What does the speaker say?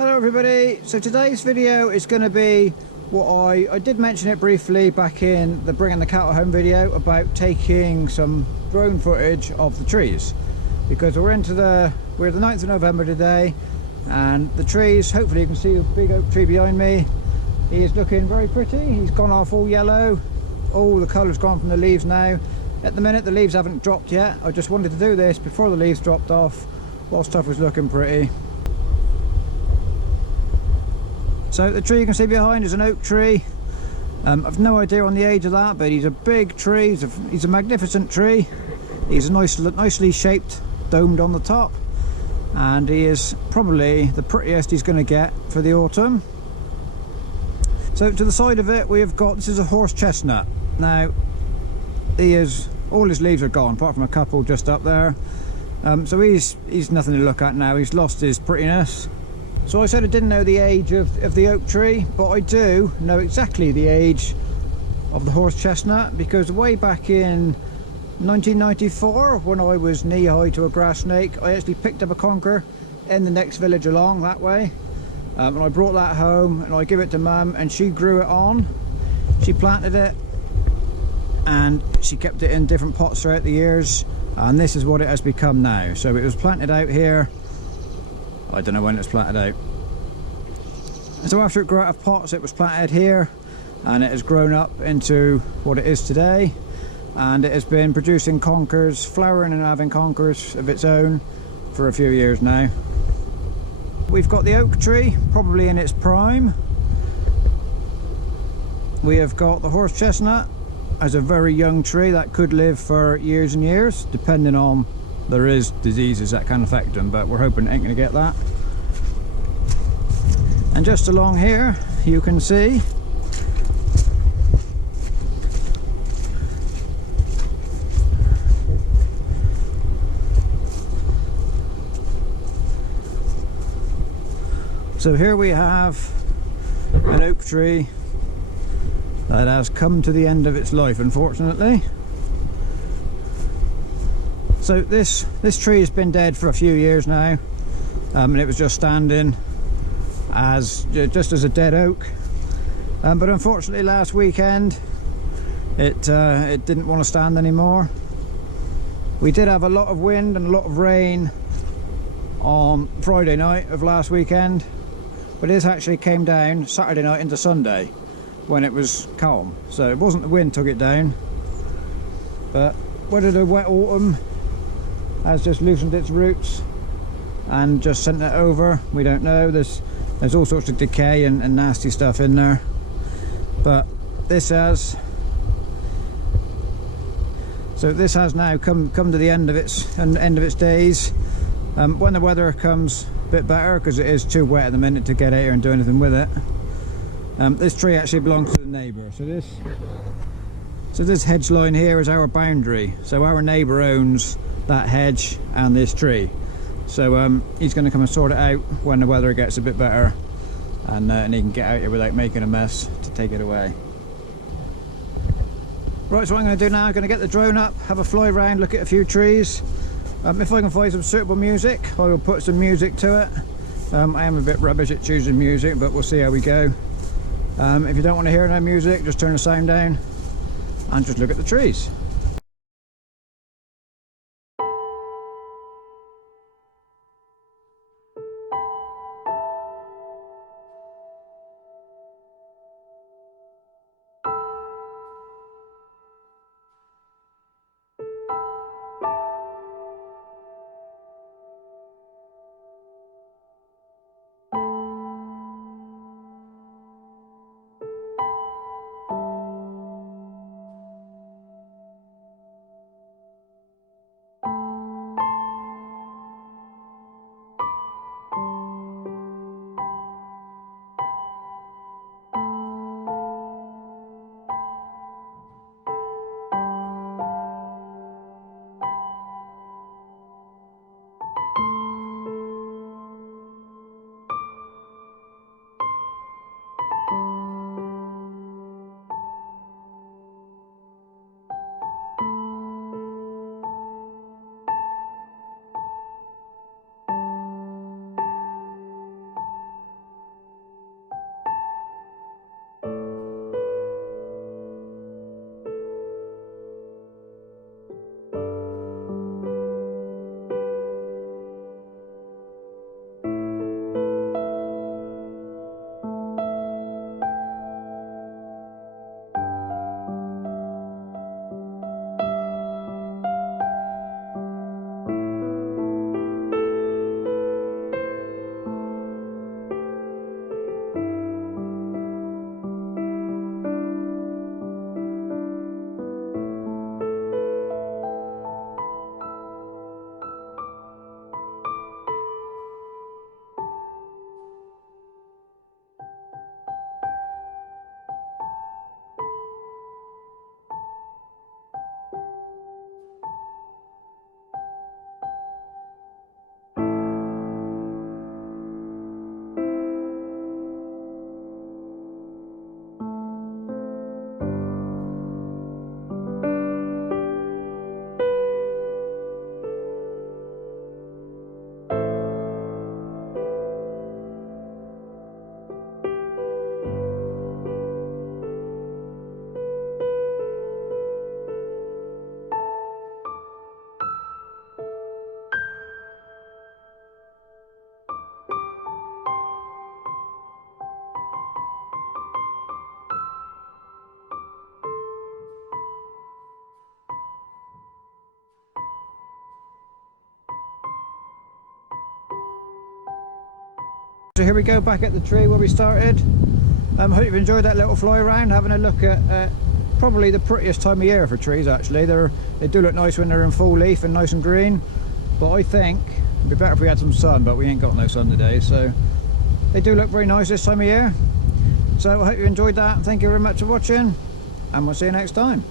Hello everybody, so today's video is going to be what I did mention it briefly back in the Bringing the Cattle Home video about taking some drone footage of the trees, because we're the 9th of November today, and the trees, hopefully you can see a big oak tree behind me. He is looking very pretty. He's gone off all yellow, all the colour's gone from the leaves now. At the minute the leaves haven't dropped yet. I just wanted to do this before the leaves dropped off while stuff was looking pretty. So the tree you can see behind is an oak tree. I've no idea on the age of that, but he's a big tree. He's a magnificent tree. He's a nicely shaped, domed on the top, and he is probably the prettiest he's going to get for the autumn. So to the side of it we have got, this is a horse chestnut. Now all his leaves are gone apart from a couple just up there. So he's nothing to look at now. He's lost his prettiness. So I said I didn't know the age of the oak tree, but I do know exactly the age of the horse chestnut, because way back in 1994, when I was knee-high to a grass snake, I actually picked up a conker in the next village along that way, and I brought that home and I gave it to Mum, and she grew it on. She planted it and she kept it in different pots throughout the years, and this is what it has become now. So it was planted out here, I don't know when it was planted out. So after it grew out of pots, it was planted here, and it has grown up into what it is today, and it has been producing conkers, flowering and having conkers of its own for a few years now. We've got the oak tree, probably in its prime. We have got the horse chestnut as a very young tree that could live for years and years, depending on, there is diseases that can affect them, but we're hoping it ain't going to get that. And just along here you can see so here we have an oak tree that has come to the end of its life, unfortunately. So this tree has been dead for a few years now, and it was just standing just as a dead oak, but unfortunately last weekend it didn't want to stand anymore. We did have a lot of wind and a lot of rain on Friday night of last weekend, but this actually came down Saturday night into Sunday when it was calm, so it wasn't the wind took it down, but whether the wet autumn has just loosened its roots and just sent it over, we don't know. There's all sorts of decay and nasty stuff in there, but this has now come to the end of its days. When the weather comes a bit better, because it is too wet at the minute to get out here and do anything with it. This tree actually belongs to the neighbour, so this hedge line here is our boundary, so our neighbour owns that hedge and this tree, so he's going to come and sort it out when the weather gets a bit better, and he can get out here without making a mess to take it away. Right, so what I'm going to do now, I'm going to get the drone up, have a fly around, look at a few trees. If I can find some suitable music, I will put some music to it. I am a bit rubbish at choosing music, but we'll see how we go. If you don't want to hear no music, just turn the sound down and just look at the trees. So here we go, back at the tree where we started. Hope you've enjoyed that little fly around, having a look at probably the prettiest time of year for trees. Actually, they do look nice when they're in full leaf and nice and green, but I think it'd be better if we had some sun, but we ain't got no sun today, so they do look very nice this time of year. So I hope you enjoyed that. Thank you very much for watching, and we'll see you next time.